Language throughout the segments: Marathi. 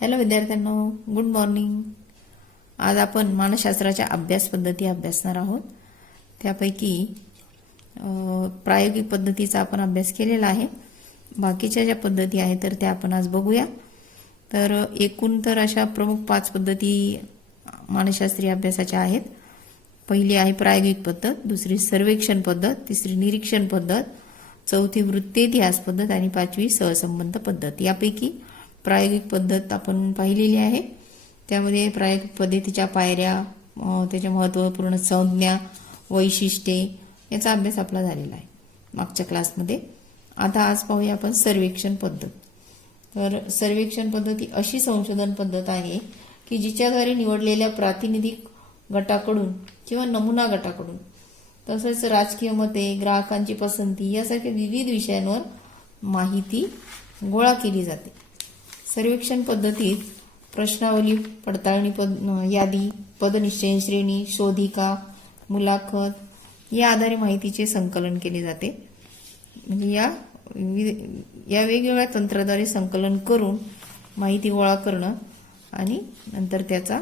हॅलो विद्यार्थ्यांनो, गुड मॉर्निंग. आज आपण मानसशास्त्राच्या अभ्यास पद्धती अभ्यासणार आहोत. त्यापैकी प्रायोगिक पद्धतीचा आपण अभ्यास केलेला आहे. बाकीच्या ज्या पद्धती आहेत तर त्या आपण आज बघूया. तर एकूण तर अशा प्रमुख 5 पद्धती मानसशास्त्रीय अभ्यासाच्या आहेत. पहिली आहे प्रायोगिक पद्धत, दुसरी सर्वेक्षण पद्धत, तिसरी निरीक्षण पद्धत, चौथी वृत्तेतिहास पद्धत आणि 5वी सहसंबंध पद्धत. यापैकी प्रायोगिक पद्धत आपण पाहिलेली आहे. त्यामध्ये प्रायोगिक पद्धतीच्या पायऱ्या, त्याच्या महत्त्वपूर्ण संज्ञा, वैशिष्ट्ये याचा अभ्यास आपला झालेला आहे मागच्या क्लासमध्ये. आता आज पाहूया आपण सर्वेक्षण पद्धत. तर सर्वेक्षण पद्धत ही अशी संशोधन पद्धत आहे की जिच्याद्वारे निवडलेल्या प्रातिनिधिक गटाकडून किंवा नमुना गटाकडून तसेच राजकीय मते, ग्राहकांची पसंती यासारख्या विविध विषयांवर माहिती गोळा केली जाते. सर्वेक्षण पद्धतीत प्रश्नावली, पडताळणी यादी, पदनिश्चयन श्रेणी, शोधिका, मुलाखत या आधारे माहितीचे संकलन केले जाते. म्हणजे या वेगवेगळ्या तंत्राद्वारे संकलन करून माहिती गोळा करणं आणि नंतर त्याचा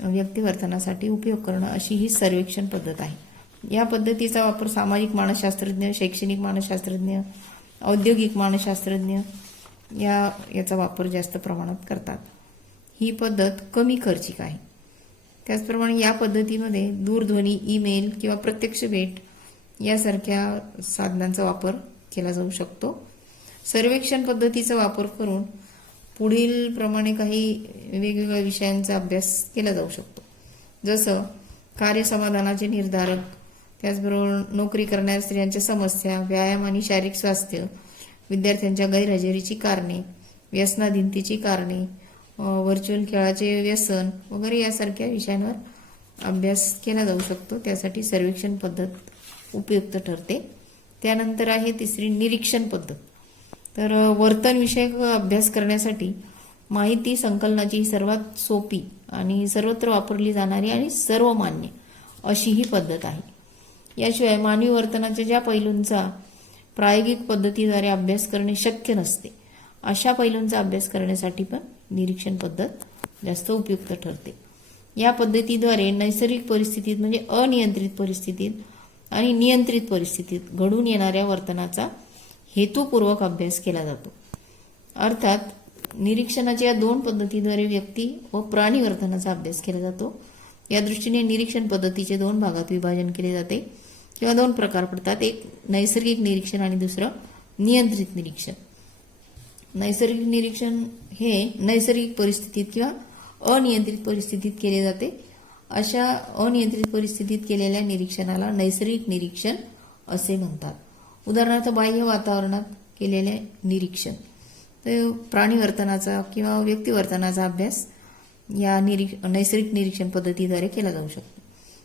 व्यक्तिवर्तनासाठी उपयोग करणं अशी ही सर्वेक्षण पद्धत आहे. या पद्धतीचा वापर सामाजिक मानसशास्त्रज्ञ, शैक्षणिक मानसशास्त्रज्ञ, औद्योगिक मानसशास्त्रज्ञ याचा वापर जास्त प्रमाणात करतात. ही पद्धत कमी खर्चिक आहे. त्याचप्रमाणे या पद्धतीमध्ये दूरध्वनी, ईमेल किंवा प्रत्यक्ष भेट यासारख्या साधनांचा वापर केला जाऊ शकतो. सर्वेक्षण पद्धतीचा वापर करून पुढील प्रमाणे काही वेगवेगळ्या विषयांचा अभ्यास केला जाऊ शकतो. जसं कार्यसमाधानाचे निर्धारक, त्याचबरोबर नोकरी करणाऱ्या स्त्रियांच्या समस्या, व्यायाम आणि शारीरिक स्वास्थ्य, विद्यार्थ्यांच्या गैरहजेरीची कारणे, व्यसनाधीनतेची कारणे, व्हर्च्युअल खेळाचे व्यसन वगैरे यासारख्या विषयांवर अभ्यास केला जाऊ शकतो. त्यासाठी सर्वेक्षण पद्धत उपयुक्त ठरते. त्यानंतर आहे तिसरी निरीक्षण पद्धत. तर वर्तनविषयक अभ्यास करण्यासाठी माहिती संकलनाची सर्वात सोपी आणि सर्वत्र वापरली जाणारी आणि सर्वमान्य अशी ही पद्धत आहे. याशिवाय मानवी वर्तनाच्या ज्या पैलूंचा प्रायोगिक पद्धतीद्वारे अभ्यास करणे शक्य नसते अशा पैलूंचा अभ्यास करण्यासाठी पण निरीक्षण पद्धत जास्त उपयुक्त ठरते. या पद्धतीद्वारे नैसर्गिक परिस्थितीत म्हणजे अनियंत्रित परिस्थितीत आणि नियंत्रित परिस्थितीत घडून येणाऱ्या वर्तनाचा हेतुपूर्वक अभ्यास केला जातो. अर्थात निरीक्षणाच्या या 2 पद्धतीद्वारे व्यक्ती व प्राणी वर्तनाचा अभ्यास केला जातो. या दृष्टीने निरीक्षण पद्धतीचे 2 भागात विभाजन केले जाते किंवा 2 प्रकार पडतात. एक नैसर्गिक निरीक्षण आणि दुसरं नियंत्रित निरीक्षण. नैसर्गिक निरीक्षण हे नैसर्गिक परिस्थितीत किंवा अनियंत्रित परिस्थितीत केले जाते. अशा अनियंत्रित परिस्थितीत केलेल्या निरीक्षणाला नैसर्गिक निरीक्षण असे म्हणतात. उदाहरणार्थ बाह्य वातावरणात केलेले निरीक्षण, तर प्राणी वर्तनाचा किंवा व्यक्ती वर्तनाचा अभ्यास या नैसर्गिक निरीक्षण पद्धतीद्वारे केला जाऊ शकतो.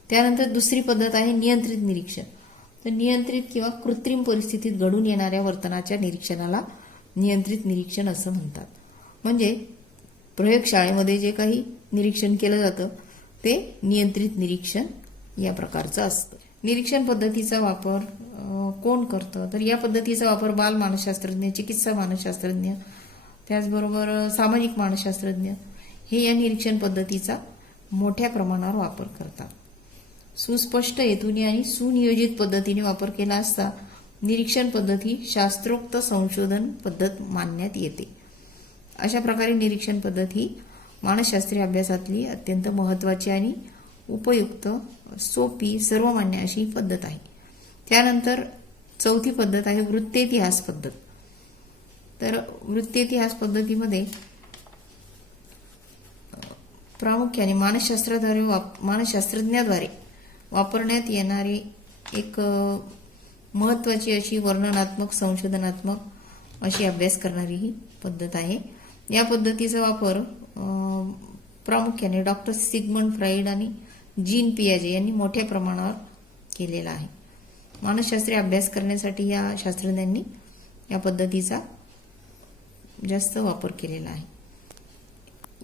त्यानंतर दुसरी पद्धत आहे नियंत्रित निरीक्षण. तर नियंत्रित किंवा कृत्रिम परिस्थितीत घडून येणाऱ्या वर्तनाच्या निरीक्षणाला नियंत्रित निरीक्षण असं म्हणतात. म्हणजे प्रयोगशाळेमध्ये जे काही निरीक्षण केलं जातं ते नियंत्रित निरीक्षण या प्रकारचं असतं. निरीक्षण पद्धतीचा वापर कोण करतं? तर या पद्धतीचा वापर बाल मानसशास्त्रज्ञ, चिकित्सा मानसशास्त्रज्ञ, त्याचबरोबर सामाजिक मानसशास्त्रज्ञ हे या निरीक्षण पद्धतीचा मोठ्या प्रमाणावर वापर करतात. सुस्पष्ट हेतूने आणि सुनियोजित पद्धतीने वापर केला असता निरीक्षण पद्धत ही शास्त्रोक्त संशोधन पद्धत मानण्यात येते. अशा प्रकारे निरीक्षण पद्धत ही मानसशास्त्रीय अभ्यासातली अत्यंत महत्त्वाची आणि उपयुक्त, सोपी, सर्वमान्य अशी पद्धत आहे. त्यानंतर चौथी पद्धत आहे वृत्तेतिहास पद्धत. तर वृत्तेतिहास पद्धतीमध्ये प्रामुख्याने मानसशास्त्रज्ञाद्वारे वापरण्यात येणारी एक महत्त्वाची अशी वर्णनात्मक, संशोधनात्मक अशी अभ्यास करणारी ही पद्धत आहे. या पद्धतीचा वापर प्रामुख्याने डॉक्टर सिगमंड फ्राईड आणि जीन पियाजे यांनी मोठ्या प्रमाणावर केलेला आहे. मानसशास्त्रीय अभ्यास करण्यासाठी या शास्त्रज्ञांनी या पद्धतीचा जास्त वापर केलेला आहे.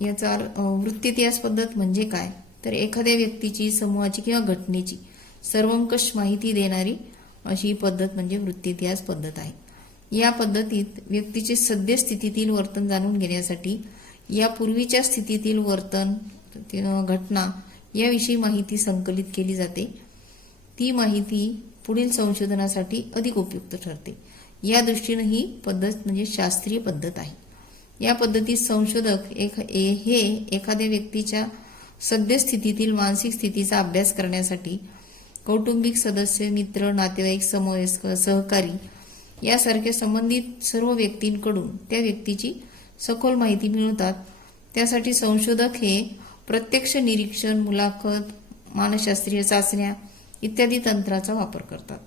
याचा वृत्तेतिहास पद्धत म्हणजे काय? तर एखाद्या व्यक्तीची, समूहाची किंवा घटनेची सर्वंकष माहिती देणारी अशी पद्धत म्हणजे वृत्तेतिहास पद्धत आहे. या पद्धतीत व्यक्तीचे सद्यस्थितीतील वर्तन जाणून घेण्यासाठी या पूर्वीच्या स्थितीतील वर्तन, घटना याविषयी माहिती संकलित केली जाते. ती माहिती पुढील संशोधनासाठी अधिक उपयुक्त ठरते. या दृष्टीने ही पद्धत म्हणजे शास्त्रीय पद्धत आहे. या पद्धतीत संशोधक हे एखाद्या व्यक्तीच्या सद्यस्थितीतील मानसिक स्थितीचा अभ्यास करण्यासाठी कौटुंबिक सदस्य, मित्र, नातेवाईक, समवयस्क, सहकारी यासारख्या संबंधित सर्व व्यक्तींकडून त्या व्यक्तीची सखोल माहिती मिळवतात. त्यासाठी संशोधक हे प्रत्यक्ष निरीक्षण, मुलाखत, मानसशास्त्रीय चाचण्या इत्यादी तंत्राचा वापर करतात.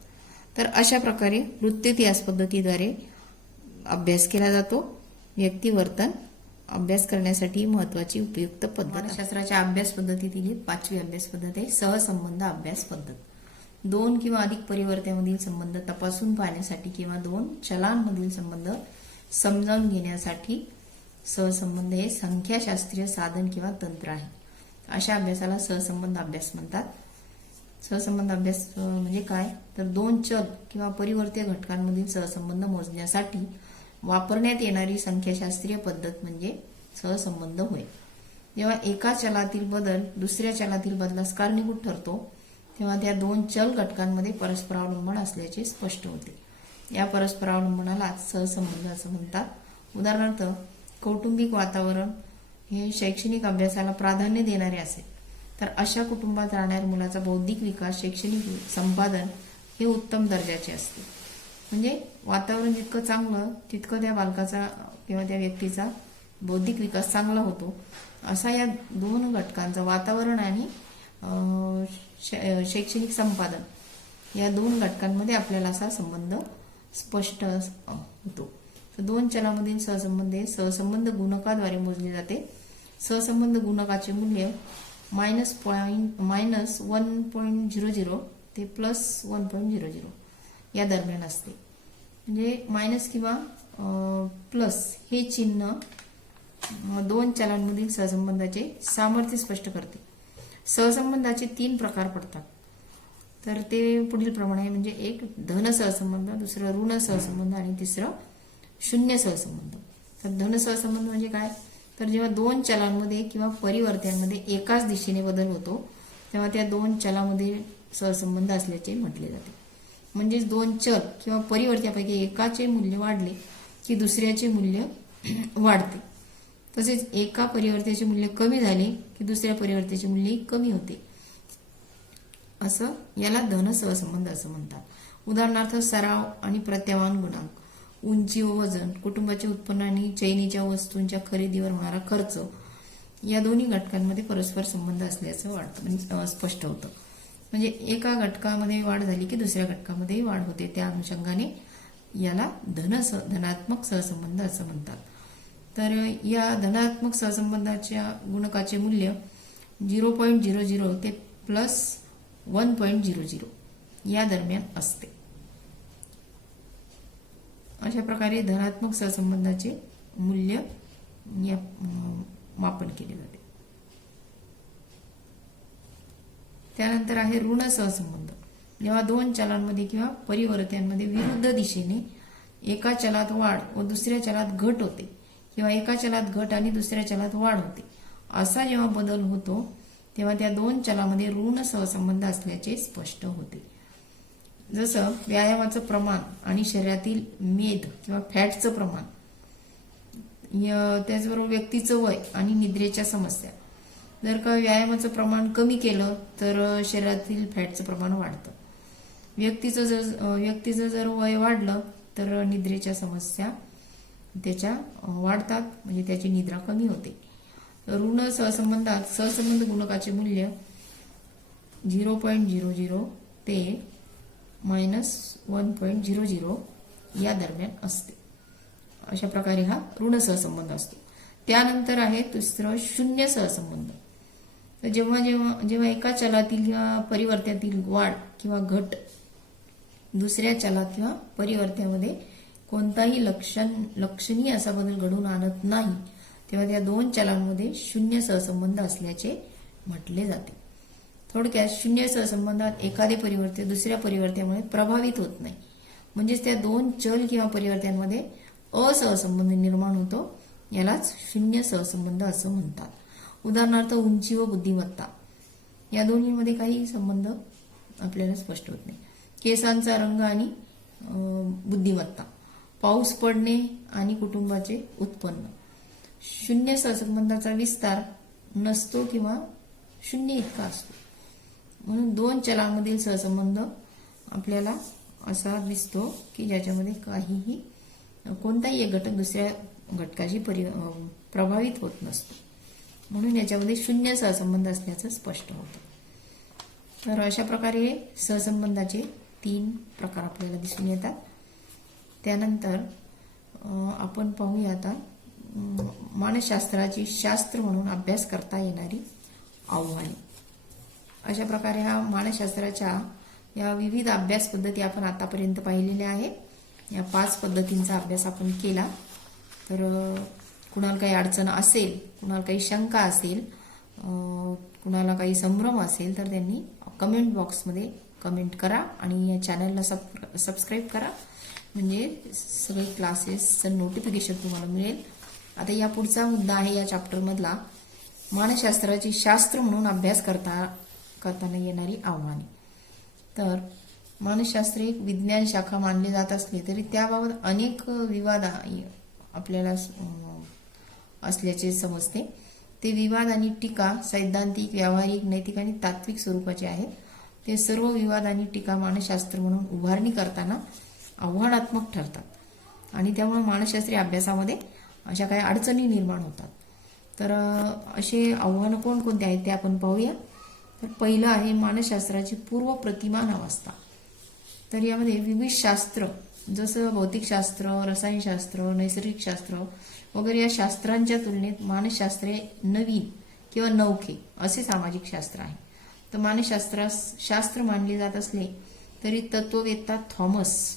तर अशा प्रकारे वृत्तिइतिहास पद्धतीद्वारे अभ्यास केला जातो. व्यक्तिवर्तन अभ्यास करण्यासाठी महत्वाची उपयुक्त पद्धत. मानसशास्त्राच्या अभ्यास पद्धतीतील 5वी अभ्यास पद्धत आहे सहसंबंध अभ्यास पद्धत. 2 किंवा अधिक परिवर्त्यामधील संबंध तपासून पाहण्यासाठी किंवा 2 चलांमधील संबंध समजावून घेण्यासाठी सहसंबंध हे संख्याशास्त्रीय साधन किंवा तंत्र आहे. अशा अभ्यासाला सहसंबंध अभ्यास म्हणतात. सहसंबंध अभ्यास म्हणजे काय, तर 2 चल किंवा परिवर्तीय घटकांमधील सहसंबंध मोजण्यासाठी वापरण्यात येणारी संख्याशास्त्रीय पद्धत म्हणजे सहसंबंध होय. जेव्हा एका चलातील बदल दुसऱ्या चलातील बदलास कारणीभूत ठरतो तेव्हा त्या 2 चल घटकांमध्ये परस्परावलंबन असल्याचे स्पष्ट होते. या परस्परावलंबनाला सहसंबंध असं म्हणतात. उदाहरणार्थ, कौटुंबिक वातावरण हे शैक्षणिक अभ्यासाला प्राधान्य देणारे असेल तर अशा कुटुंबात राहणाऱ्या मुलाचा बौद्धिक विकास, शैक्षणिक संपादन हे उत्तम दर्जाचे असते. म्हणजे वातावरण जितकं चांगलं तितकं त्या बालकाचा किंवा त्या व्यक्तीचा बौद्धिक विकास चांगला होतो. असा या 2 घटकांचा, वातावरण आणि शैक्षणिक संपादन या 2 घटकांमध्ये आपल्याला असा संबंध स्पष्ट होतो. 2 चलामधील सहसंबंध हे सहसंबंध गुणकाद्वारे मोजले जाते. सहसंबंध गुणकाचे मूल्य -1.00 ते +1.00 या दरम्यान असते. म्हणजे मायनस किंवा प्लस हे चिन्ह 2 चलांमधील सहसंबंधाचे सामर्थ्य स्पष्ट करते. सहसंबंधाचे 3 प्रकार पडतात. तर ते पुढील प्रमाणे आहे. म्हणजे एक धन सहसंबंध, दुसरं ऋण सहसंबंध आणि तिसरं शून्य सहसंबंध. तर धन सहसंबंध म्हणजे काय, तर जेव्हा 2 चलांमध्ये किंवा परिवर्त्यांमध्ये एकाच दिशेने बदल होतो तेव्हा त्या 2 चलांमध्ये सहसंबंध असल्याचे म्हटले जाते. म्हणजेच 2 चल किंवा परिवर्त्यापैकी एकाचे मूल्य वाढले की दुसऱ्याचे मूल्य वाढते. तसेच एका परिवर्त्याचे मूल्य कमी झाले की दुसऱ्या परिवर्त्याचे मूल्य कमी होते. असं याला धन सहसंबंध असं म्हणतात. उदाहरणार्थ, सराव आणि प्रत्यावान गुणांक, उंची व वजन, कुटुंबाचे उत्पन्न आणि चैनीच्या वस्तूंच्या खरेदीवर होणारा खर्च या दोन्ही घटकांमध्ये परस्पर संबंध असल्याचं वाटतं, म्हणजे स्पष्ट होतं. म्हणजे एका घटकामध्ये वाढ झाली की दुसऱ्या घटकामध्ये वाढ होते. त्या अनुषंगाने याला धनात्मक सहसंबंध असं म्हणतात. तर या धनात्मक सहसंबंधाच्या गुणकाचे मूल्य 0.00 ते +1.00 या दरम्यान असते. अशा प्रकारे धनात्मक सहसंबंधाचे मूल्य मापन केले जाते. त्यानंतर आहे ऋण सहसंबंध. जेव्हा 2 चलांमध्ये किंवा परिवर्त्यांमध्ये विरुद्ध दिशेने एका चलात वाढ व दुसऱ्या चलात घट होते किंवा एका चलात घट आणि दुसऱ्या चलात वाढ होते, असा जेव्हा बदल होतो तेव्हा त्या 2 चलामध्ये ऋण सहसंबंध असल्याचे स्पष्ट होते. जसं व्यायामाचं प्रमाण आणि शरीरातील मेद किंवा फॅटचं प्रमाण, त्याचबरोबर व्यक्तीचं वय आणि निद्रेच्या समस्या. जर का व्यायामाचं प्रमाण कमी केलं तर शरीरातील फॅटचं प्रमाण वाढतं. व्यक्तीचं जर वय वाढलं तर निद्रेच्या समस्या त्याच्या वाढतात, म्हणजे त्याची निद्रा कमी होते. ऋण सहसंबंधात सहसंबंध गुणकाचे मूल्य 0.00 ते -1.00 या दरम्यान असते. अशा प्रकारे हा ऋण सहसंबंध असतो. त्यानंतर आहे दुसरं शून्य सहसंबंध. तर जेव्हा एका चलातील किंवा परिवर्त्यातील वाढ किंवा घट दुसऱ्या चलात किंवा परिवर्त्यामध्ये कोणताही लक्षणीय असा बदल घडवून आणत नाही तेव्हा त्या 2 चलांमध्ये शून्य सहसंबंध असल्याचे म्हटले जाते. थोडक्यात शून्य सहसंबंधात एखादे परिवर्त्य दुसऱ्या परिवर्त्यामुळे प्रभावित होत नाही. म्हणजेच त्या 2 चल किंवा परिवर्त्यांमध्ये असहसंबंध निर्माण होतो यालाच शून्य सहसंबंध असं म्हणतात. उदाहरणार्थ उंची व बुद्धिमत्ता या दोन्हीमध्ये काही संबंध आपल्याला स्पष्ट होत नाही. केसांचा रंग आणि बुद्धिमत्ता, पाऊस पडणे आणि कुटुंबाचे उत्पन्न. शून्य सहसंबंधाचा विस्तार नसतो किंवा शून्य इतका असतो. म्हणून दोन चलांमधील सहसंबंध आपल्याला असा दिसतो की ज्याच्यामध्ये काहीही कोणताही एक घटक दुसऱ्या घटकाशी प्रभावित होत नसतो. म्हणून याच्यामध्ये शून्य सहसंबंध असल्याचं स्पष्ट होतं. तर अशा प्रकारे सहसंबंधाचे 3 प्रकार आपल्याला दिसून येतात. त्यानंतर आपण पाहूया आता मानसशास्त्राची शास्त्र म्हणून अभ्यास करता येणारी आव्हाने. अशा प्रकारे ह्या मानसशास्त्राच्या या विविध अभ्यास पद्धती आपण आतापर्यंत पाहिलेल्या आहेत. या 5 पद्धतींचा अभ्यास आपण केला. तर कुणाला काही अडचण असेल, कुणाला काही शंका असेल, कुणाला काही संभ्रम असेल तर त्यांनी कमेंट बॉक्समध्ये कमेंट करा आणि या चॅनलला सबस्क्राईब करा, म्हणजे सगळे क्लासेसचं नोटिफिकेशन तुम्हाला मिळेल. आता या पुढचा मुद्दा आहे या चॅप्टरमधला मानसशास्त्राची शास्त्र म्हणून अभ्यास करताना येणारी आव्हाने. तर मानसशास्त्र एक विज्ञान शाखा मानले जात असले तरी त्याबाबत अनेक विवाद आपल्याला असल्याचे समजते. ते विवाद आणि टीका सैद्धांतिक, व्यावहारिक, नैतिक आणि तात्विक स्वरूपाचे आहेत. ते सर्व विवाद आणि टीका मानसशास्त्र म्हणून उभारणी करताना आव्हानात्मक ठरतात आणि त्यामुळे मानसशास्त्रीय अभ्यासामध्ये अशा काही अडचणी निर्माण होतात. तर असे आव्हानं कोणकोणते आहेत ते आपण पाहूया. तर पहिलं आहे मानसशास्त्राची पूर्व प्रतिमान अवस्था. तर यामध्ये विविध शास्त्र जसं भौतिकशास्त्र, रसायनशास्त्र, नैसर्गिक शास्त्र वगैरे या शास्त्रांच्या तुलनेत मानसशास्त्रे नवीन किंवा नवखे असे सामाजिक शास्त्र आहे. तर मानसशास्त्रास शास्त्र मानले जात असले तरी तत्ववेत्ता थॉमस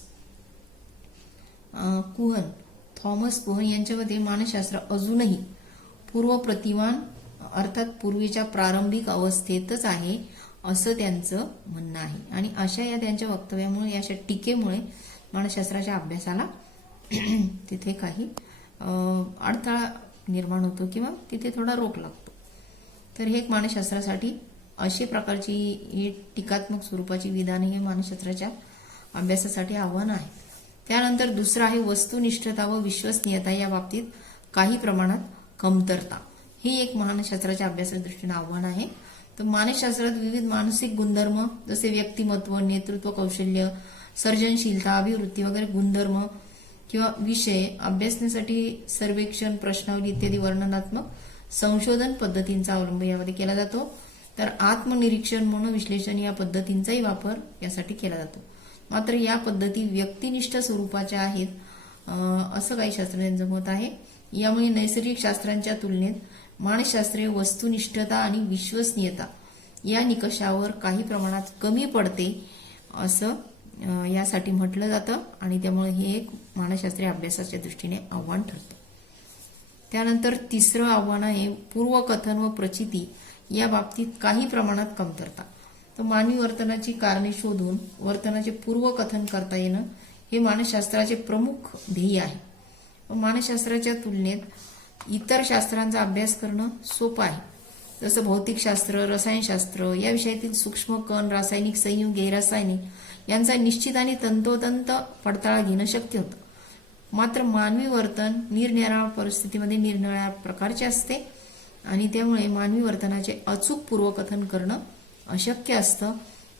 कुहन यांच्यामध्ये मानसशास्त्र अजूनही पूर्व प्रतिमान अर्थात पूर्वीच्या प्रारंभिक अवस्थेतच आहे असं त्यांचं म्हणणं आहे. आणि अशा या त्यांच्या वक्तव्यामुळे, या अशा टीकेमुळे मानसशास्त्राच्या अभ्यासाला तिथे काही अडथळा निर्माण होतो किंवा तिथे थोडा रोख लागतो. तर हे एक मानसशास्त्रासाठी अशी प्रकारची ही टीकात्मक स्वरूपाची विधाने हे मानसशास्त्राच्या अभ्यासासाठी आव्हान आहे. त्यानंतर दुसरं आहे वस्तुनिष्ठता व विश्वसनीयता या बाबतीत काही प्रमाणात कमतरता. हे एक मानसशास्त्राच्या अभ्यासाच्या दृष्टीने आव्हान आहे. तर मानसशास्त्रात विविध मानसिक गुणधर्म जसे व्यक्तिमत्व, नेतृत्व कौशल्य, सर्जनशीलता, अभिवृत्ती वगैरे गुणधर्म किंवा विषय अभ्यासण्यासाठी सर्वेक्षण, प्रश्नावली इत्यादी वर्णनात्मक संशोधन पद्धतींचा अवलंब यामध्ये केला जातो. तर आत्मनिरीक्षण, मनोविश्लेषण या पद्धतींचाही वापर यासाठी केला जातो. मात्र या पद्धती व्यक्तिनिष्ठ स्वरूपाच्या आहेत असं काही शास्त्रज्ञांचं मत आहे. यामुळे नैसर्गिक शास्त्रांच्या तुलनेत मानसशास्त्रीय वस्तुनिष्ठता आणि विश्वसनीयता या निकषावर काही प्रमाणात कमी पडते असं यासाठी म्हटलं जातं आणि त्यामुळे हे एक मानसशास्त्रीय अभ्यासाच्या दृष्टीने आव्हान ठरतं. त्यानंतर तिसरं आव्हान आहे पूर्वकथन व प्रचिती या बाबतीत काही प्रमाणात कमतरता. तर मानवी वर्तनाची कारणे शोधून वर्तनाचे पूर्वकथन करता येणं हे मानसशास्त्राचे प्रमुख ध्येय आहे. मानसशास्त्राच्या तुलनेत इतर शास्त्रांचा अभ्यास करणं सोपं आहे. जसं भौतिकशास्त्र, रसायनशास्त्र या विषयातील सूक्ष्म कण, रासायनिक संयुगे, रासायनिक यांचा निश्चित आणि तंतोतंत पडताळा घेणं शक्य होतं. मात्र मानवी वर्तन निरनिराळ्या परिस्थितीमध्ये निरनिराळ्या प्रकारचे असते आणि त्यामुळे मानवी वर्तनाचे अचूक पूर्वकथन करणं अशक्य असतं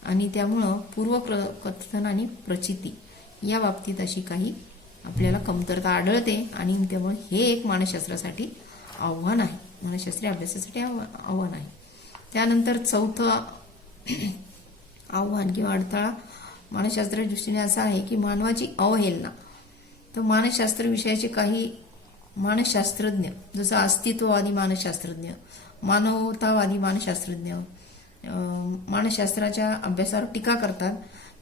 आणि त्यामुळं पूर्वकथन आणि प्रचिती या बाबतीत अशी काही आपल्याला कमतरता आढळते आणि त्यामुळे हे एक मानसशास्त्रासाठी आव्हान आहे, मानसशास्त्रीय अभ्यासासाठी आव्हान आहे. त्यानंतर चौथं आव्हान किंवा अडथळा मानसशास्त्राच्या दृष्टीने असा आहे की मानवाची अवहेलना. तर मानसशास्त्र विषयाचे काही मानसशास्त्रज्ञ जसं अस्तित्ववादी मानसशास्त्रज्ञ, मानवतावादी मानसशास्त्रज्ञ मानसशास्त्राच्या अभ्यासावर टीका करतात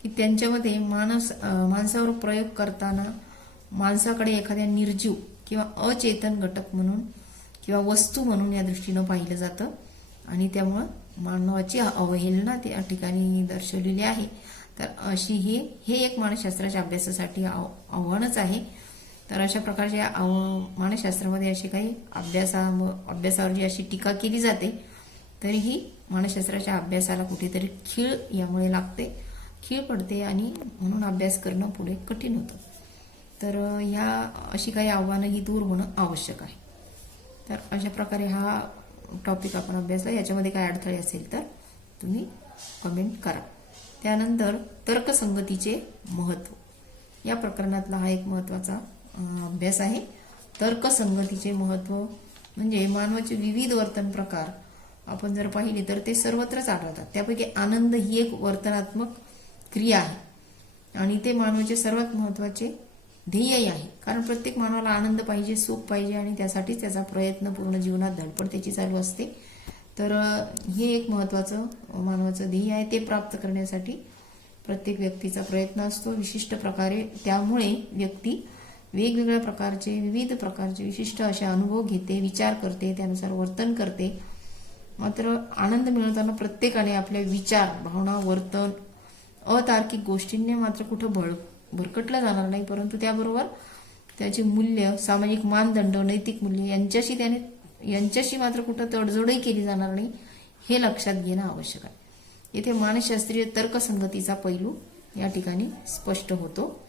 की त्यांच्यामध्ये माणसावर प्रयोग करताना माणसाकडे एखाद्या निर्जीव किंवा अचेतन घटक म्हणून किंवा वस्तू म्हणून या दृष्टीनं पाहिलं जातं आणि त्यामुळं मानवाची अवहेलना त्या ठिकाणी दर्शवलेली आहे. तर अशी हे एक मानसशास्त्राच्या अभ्यासासाठी आव्हानच आहे. तर अशा प्रकारच्या मानसशास्त्रामध्ये अशी काही अभ्यासावर जी अशी टीका केली जाते, तरीही मानसशास्त्राच्या अभ्यासाला कुठेतरी खीळ यामुळे लागते, खीळ पडते आणि म्हणून अभ्यास करणं पुढे कठीण होतं. तर ह्या अशी काही आव्हानं ही दूर होणं आवश्यक आहे. तर अशा प्रकारे हा टॉपिक आपण अभ्यासला. याच्यामध्ये काय अडथळे असेल तर तुम्ही कमेंट करा. त्यानंतर तर्कसंगतीचे महत्त्व, या प्रकरणातला हा एक महत्त्वाचा अभ्यास आहे. तर्कसंगतीचे महत्त्व म्हणजे मानवाचे विविध वर्तन प्रकार आपण जर पाहिले तर ते सर्वत्रच आढळतात. त्यापैकी आनंद ही एक वर्तनात्मक क्रिया आहे आणि ते मानवाचे सर्वात महत्त्वाचे ध्येयही आहे. कारण प्रत्येक मानवाला आनंद पाहिजे, सुख पाहिजे आणि त्यासाठीच त्याचा प्रयत्न, पूर्ण जीवनात धडपड त्याची चालू असते. तर हे एक महत्त्वाचं मानवाचं ध्येय आहे. ते प्राप्त करण्यासाठी प्रत्येक व्यक्तीचा प्रयत्न असतो विशिष्ट प्रकारे. त्यामुळे व्यक्ती वेगवेगळ्या प्रकारचे, विविध प्रकारचे विशिष्ट असे अनुभव घेते, विचार करते, त्यानुसार वर्तन करते. मात्र आनंद मिळवताना प्रत्येकाने आपल्या विचार, भावना, वर्तन, अतार्किक गोष्टींनी मात्र कुठं भरकटलं जाणार नाही, परंतु त्याबरोबर त्याचे मूल्य, सामाजिक मानदंड, नैतिक मूल्य यांच्याशी मात्र कुठं तडजोडही केली जाणार नाही, हे लक्षात घेणं आवश्यक आहे. येथे मानसशास्त्रीय तर्कसंगतीचा पैलू या ठिकाणी स्पष्ट होतो.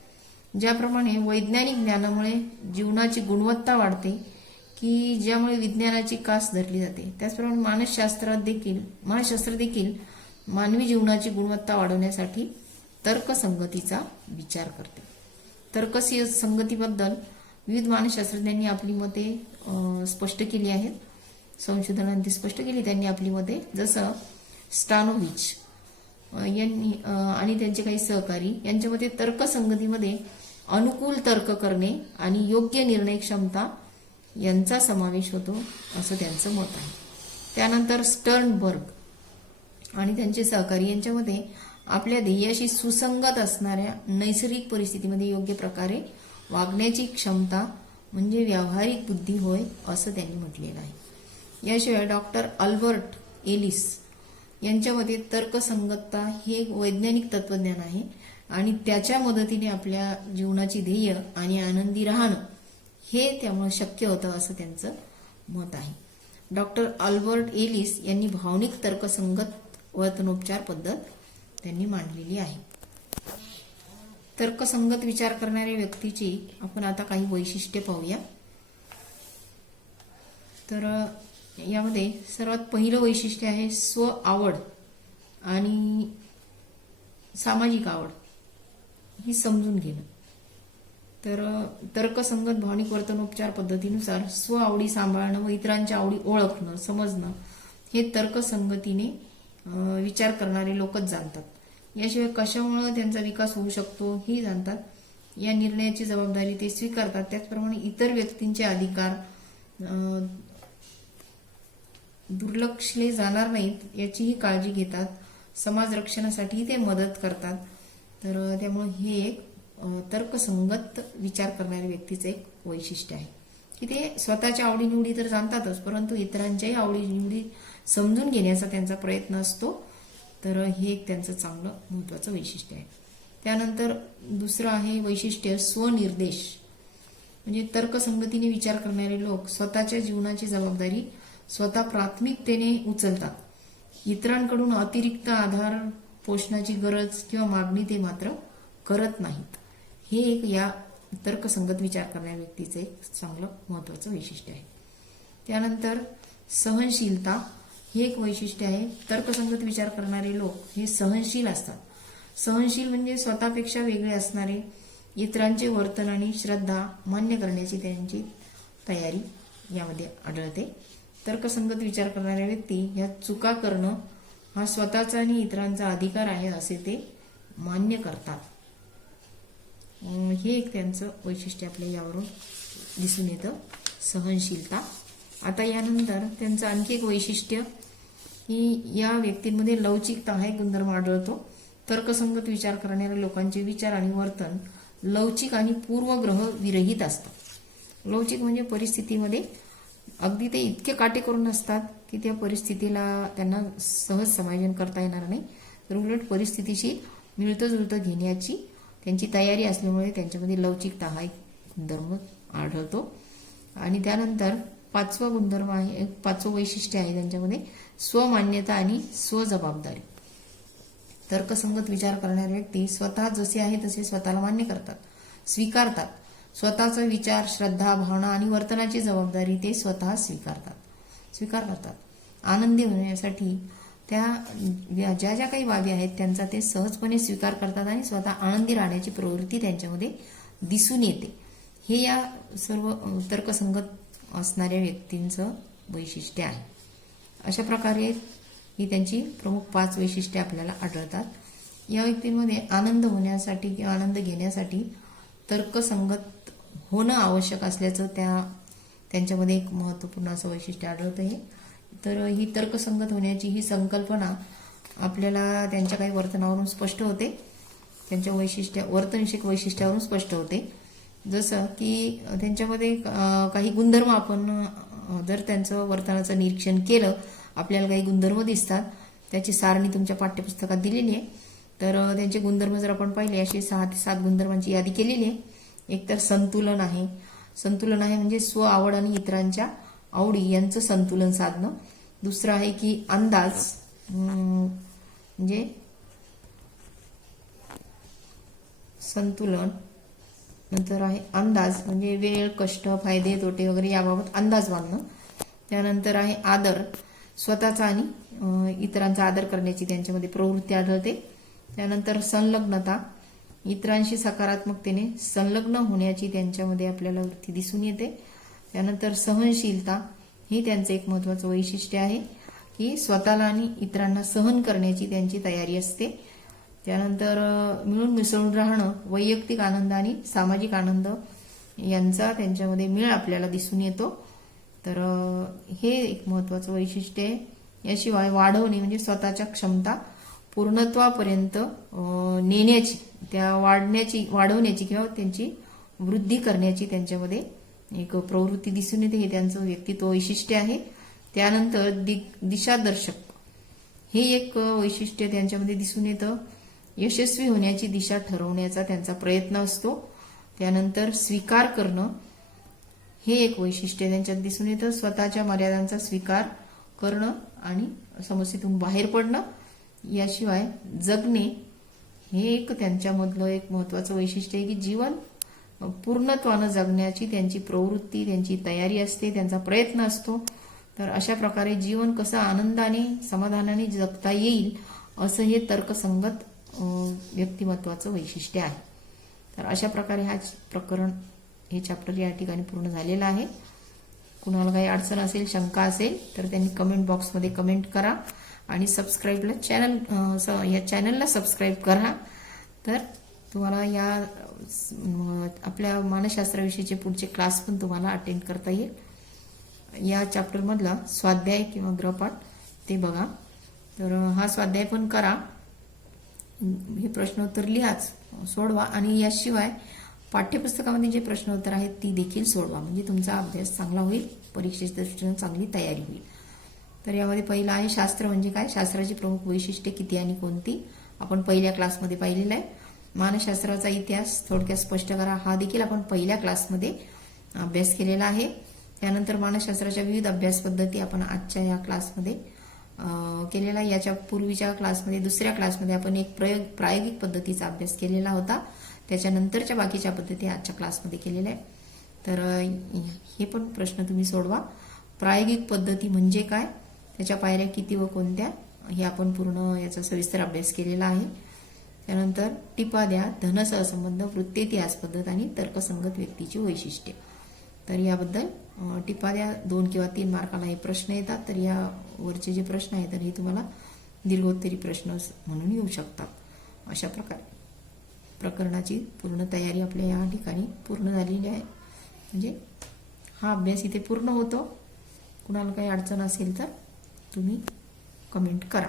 ज्याप्रमाणे वैज्ञानिक ज्ञानामुळे जीवनाची गुणवत्ता वाढते, की ज्यामुळे विज्ञानाची कास धरली जाते, त्याचप्रमाणे मानसशास्त्र देखील मानवी जीवनाची गुणवत्ता वाढवण्यासाठी तर्कसंगतीचा विचार करते. तर्कसंगतीबद्दल विविध मानसशास्त्रज्ञांनी आपली मते स्पष्ट केली आहेत. संशोधनांनी स्पष्ट केली त्यांनी आपली मते. जसं स्टानोविच यांनी आणि त्यांचे काही सहकारी यांच्या मते तर्कसंगतीमध्ये अनुकूल तर्क करणे आणि योग्य निर्णय क्षमता यांचा समावेश होतो, असं त्यांचं मत आहे. त्यानंतर स्टर्नबर्ग आणि त्यांचे सहकारी यांच्यामध्ये आपल्या ध्येयाशी सुसंगत असणाऱ्या नैसर्गिक परिस्थितीमध्ये योग्य प्रकारे वागण्याची क्षमता म्हणजे व्यावहारिक बुद्धी होय, असं त्यांनी म्हटलेलं आहे. याशिवाय डॉक्टर अल्बर्ट एलिस यांच्या मते तर्कसंगतता हे एक वैज्ञानिक तत्वज्ञान आहे आणि त्याच्या मदतीने आपल्या जीवनाची ध्येय आणि आनंदी राहणं हे त्यामुळे शक्य होतं, असं त्यांचं मत आहे. डॉक्टर अल्बर्ट एलिस यांनी भावनिक तर्कसंगत वर्तनोपचार पद्धत त्यांनी मांडलेली आहे. तर्कसंगत विचार करणाऱ्या व्यक्तीची आपण आता काही वैशिष्ट्ये पाहूया. तर यामध्ये सर्वात पहिलं वैशिष्ट्य आहे स्व आवड आणि सामाजिक आवड ही समजून घेणं. तर तर्कसंगत भावनिक वर्तनोपचार पद्धतीनुसार स्व आवडी सांभाळणं व इतरांच्या आवडी ओळखणं, समजणं हे तर्कसंगतीने विचार करणारे लोकच जाणतात. याशिवाय कशामुळे त्यांचा विकास होऊ शकतो हे जाणतात. या निर्णयाची जबाबदारी ते स्वीकारतात. त्याचप्रमाणे इतर व्यक्तींचे अधिकार दुर्लक्षले जाणार नाहीत याचीही काळजी घेतात. समाज रक्षणासाठी ते मदत करतात. तर त्यामुळे हे एक तर्कसंगत विचार करणाऱ्या व्यक्तीचं एक वैशिष्ट्य आहे की ते स्वतःच्या आवडीनिवडी तर जाणतातच, परंतु इतरांच्याही आवडीनिवडी समजून घेण्याचा त्यांचा प्रयत्न असतो. तर हे एक त्यांचं चांगलं महत्त्वाचं वैशिष्ट्य आहे. त्यानंतर दुसरं आहे वैशिष्ट्य स्वनिर्देश. म्हणजे तर्कसंगतीने विचार करणारे लोक स्वतःच्या जीवनाची जबाबदारी स्वतः प्राथमिकतेने उचलतात. इतरांकडून अतिरिक्त आधार, पोषणाची गरज किंवा मागणी ते मात्र करत नाहीत. हे एक या तर्कसंगत विचार करणाऱ्या व्यक्तीचं एक चांगलं महत्त्वाचं वैशिष्ट्य आहे. त्यानंतर सहनशीलता हे एक वैशिष्ट्य आहे. तर्कसंगत विचार करणारे लोक हे सहनशील असतात. सहनशील म्हणजे स्वतःपेक्षा वेगळे असणारे, इतरांचे वर्तन आणि श्रद्धा मान्य करण्याची त्यांची तयारी यामध्ये आढळते. तर्कसंगत विचार करणाऱ्या व्यक्ती ह्या चुका करणं हा स्वतःचा आणि इतरांचा अधिकार आहे असे ते मान्य करतात. हे एक त्यांचं वैशिष्ट्य आपल्या यावरून दिसून येतं, सहनशीलता. आता यानंतर त्यांचं आणखी एक वैशिष्ट्य की या व्यक्तींमध्ये लवचिकता हा एक गुणधर्म आढळतो. तर्कसंगत विचार करणाऱ्या लोकांचे विचार आणि वर्तन लवचिक आणि पूर्वग्रह विरहित असतात. लवचिक म्हणजे परिस्थितीमध्ये अगदी ते इतके काटेकोर असतात की त्या परिस्थितीला त्यांना सहज समायोजन करता येणार नाही. तर उलट परिस्थितीशी मिळतं जुळतं घेण्याची त्यांची तयारी असल्यामुळे त्यांच्यामध्ये लवचिकता हा एक गुणधर्म आढळतो. आणि त्यानंतर पाचवं गुणधर्म आहे, पाचवं वैशिष्ट्य आहे त्यांच्यामध्ये स्वमान्यता आणि स्वजबाबदारी. तर्कसंगत विचार करणारे व्यक्ती स्वतः जसे आहे तसे स्वतःला मान्य करतात, स्वीकारतात. स्वतःचा विचार, श्रद्धा, भावना आणि वर्तनाची जबाबदारी ते स्वतः स्वीकार करतात. आनंदी होण्यासाठी त्या ज्या ज्या काही बाबी आहेत त्यांचा ते सहजपणे स्वीकार करतात आणि स्वतः आनंदी राहण्याची प्रवृत्ती त्यांच्यामध्ये दिसून येते. हे या सर्व तर्कसंगत असणाऱ्या व्यक्तींचं वैशिष्ट्य आहे. अशा प्रकारे ही त्यांची प्रमुख 5 वैशिष्ट्ये आपल्याला आढळतात. या व्यक्तींमध्ये आनंद होण्यासाठी किंवा आनंद घेण्यासाठी तर्कसंगत होणं आवश्यक असल्याचं त्यांच्यामध्ये एक महत्त्वपूर्ण असं वैशिष्ट्य आढळतं. हे तर ही तर्कसंगत होण्याची ही संकल्पना आपल्याला त्यांच्या काही वर्तनावरून स्पष्ट होते, त्यांच्या वर्तनविषयक वैशिष्ट्यावरून स्पष्ट होते. जसं की त्यांच्यामध्ये काही गुणधर्म आपण जर त्यांचं वर्तनाचं निरीक्षण केलं, आपल्याला काही गुणधर्म दिसतात. त्याची सारणी तुमच्या पाठ्यपुस्तकात दिलेली आहे. तर त्यांचे गुणधर्म जर आपण पाहिले, असे 6 ते 7 गुणधर्मांची यादी केलेली आहे. एक तर संतुलन आहे म्हणजे स्व आवड आणि इतरांच्या आवडी यांचं संतुलन साधणं. दुसरं आहे की अंदाज, म्हणजे संतुलन. नंतर आहे अंदाज, म्हणजे वेळ, कष्ट, फायदे, तोटे वगैरे याबाबत अंदाज बांधणं. त्यानंतर आहे आदर, स्वतःचा आणि इतरांचा आदर करण्याची त्यांच्यामध्ये प्रवृत्ती आढळते. त्यानंतर संलग्नता, इतरांशी सकारात्मकतेने संलग्न होण्याची त्यांच्यामध्ये आपल्याला वृत्ती दिसून येते. त्यानंतर सहनशीलता, हे त्यांचं एक महत्त्वाचं वैशिष्ट्य आहे की स्वतःला आणि इतरांना सहन करण्याची त्यांची तयारी असते. त्यानंतर मिळून मिसळून राहणं, वैयक्तिक आनंद आणि सामाजिक आनंद यांचा त्यांच्यामध्ये मेळ आपल्याला दिसून येतो. तर हे एक महत्त्वाचं वैशिष्ट्य आहे. याशिवाय वाढवणे, म्हणजे स्वतःच्या क्षमता पूर्णत्वापर्यंत नेण्याची, त्या वाढवण्याची किंवा त्यांची वृद्धी करण्याची त्यांच्यामध्ये एक प्रवृत्ती दिसून येते. हे त्यांचं व्यक्तित्व वैशिष्ट्य आहे. त्यानंतर दिशादर्शक, हे एक वैशिष्ट्य त्यांच्यामध्ये दिसून येतं. यशस्वी होण्याची दिशा ठरवण्याचा त्यांचा प्रयत्न असतो. त्यानंतर स्वीकार करणं, हे एक वैशिष्ट्य त्यांच्यात दिसून येतं. स्वतःच्या मर्यादांचा स्वीकार करणं आणि समस्येतून बाहेर पडणं. याशिवाय जगणे, हे एक त्यांच्यामधलं एक महत्त्वाचं वैशिष्ट्य आहे की जीवन पूर्णत्वानं जगण्याची त्यांची प्रवृत्ती, त्यांची तयारी असते, त्यांचा प्रयत्न असतो. तर अशा प्रकारे जीवन कसं आनंदाने, समाधानाने जगता येईल असं हे तर्कसंगत व्यक्तिमत्वाचं वैशिष्ट्य आहे. तर अशा प्रकारे हे चॅप्टर या ठिकाणी पूर्ण झालेलं आहे. कुणाला काही अडचण असेल, शंका असेल तर त्यांनी कमेंट बॉक्समध्ये कमेंट करा आणि या चॅनलला सबस्क्राईब करा. तर तुम्हाला या आपल्या मानसशास्त्राविषयीचे पुढचे क्लास पण तुम्हाला अटेंड करता येईल. या चॅप्टरमधला स्वाध्याय किंवा गृहपाठ ते बघा. तर हा स्वाध्याय पण करा, हे प्रश्नोत्तर लिहाच, सोडवा. आणि याशिवाय पाठ्यपुस्तकामध्ये जे प्रश्नोत्तर आहेत ती देखील सोडवा, म्हणजे तुमचा अभ्यास चांगला होईल, परीक्षेच्या दृष्टीने चांगली तयारी होईल. तर यामध्ये पहिला आहे शास्त्र म्हणजे काय, शास्त्राची प्रमुख वैशिष्ट्ये किती आणि कोणती, आपण पहिल्या क्लासमध्ये पाहिलेलं आहे. मानसशास्त्राचा इतिहास थोडक्यात स्पष्ट करा, हा देखील आपण पहिल्या क्लासमध्ये अभ्यास केलेला आहे. त्यानंतर मानसशास्त्राच्या विविध अभ्यास पद्धती आपण आजच्या या क्लासमध्ये केलेला आहे. याच्या पूर्वीच्या क्लासमध्ये, दुसऱ्या क्लासमध्ये आपण एक प्रायोगिक पद्धतीचा अभ्यास केलेला होता. त्याच्यानंतरच्या बाकीच्या पद्धती आजच्या क्लासमध्ये केलेल्या आहे. तर हे पण प्रश्न तुम्ही सोडवा. प्रायोगिक पद्धती म्हणजे काय, त्याच्या पायऱ्या किती व कोणत्या, हे आपण पूर्ण याचा सविस्तर अभ्यास केलेला आहे. त्यानंतर टिपा द्या, धनसहसंबंध, वृत्तेतिहास पद्धत आणि तर्कसंगत व्यक्तीची वैशिष्ट्ये. तर याबद्दल टिपा द्या. 2 किंवा 3 मार्काला हे प्रश्न येतात. तर यावरचे जे प्रश्न आहेत तर हे तुम्हाला दीर्घोत्तरी प्रश्न म्हणून येऊ शकतात. अशा प्रकारे प्रकरणाची पूर्ण तयारी आपल्या या ठिकाणी पूर्ण झालेली आहे. म्हणजे हा अभ्यास इथे पूर्ण होतो. कुणाला काही अडचण असेल तर तुम्ही कमेंट करा.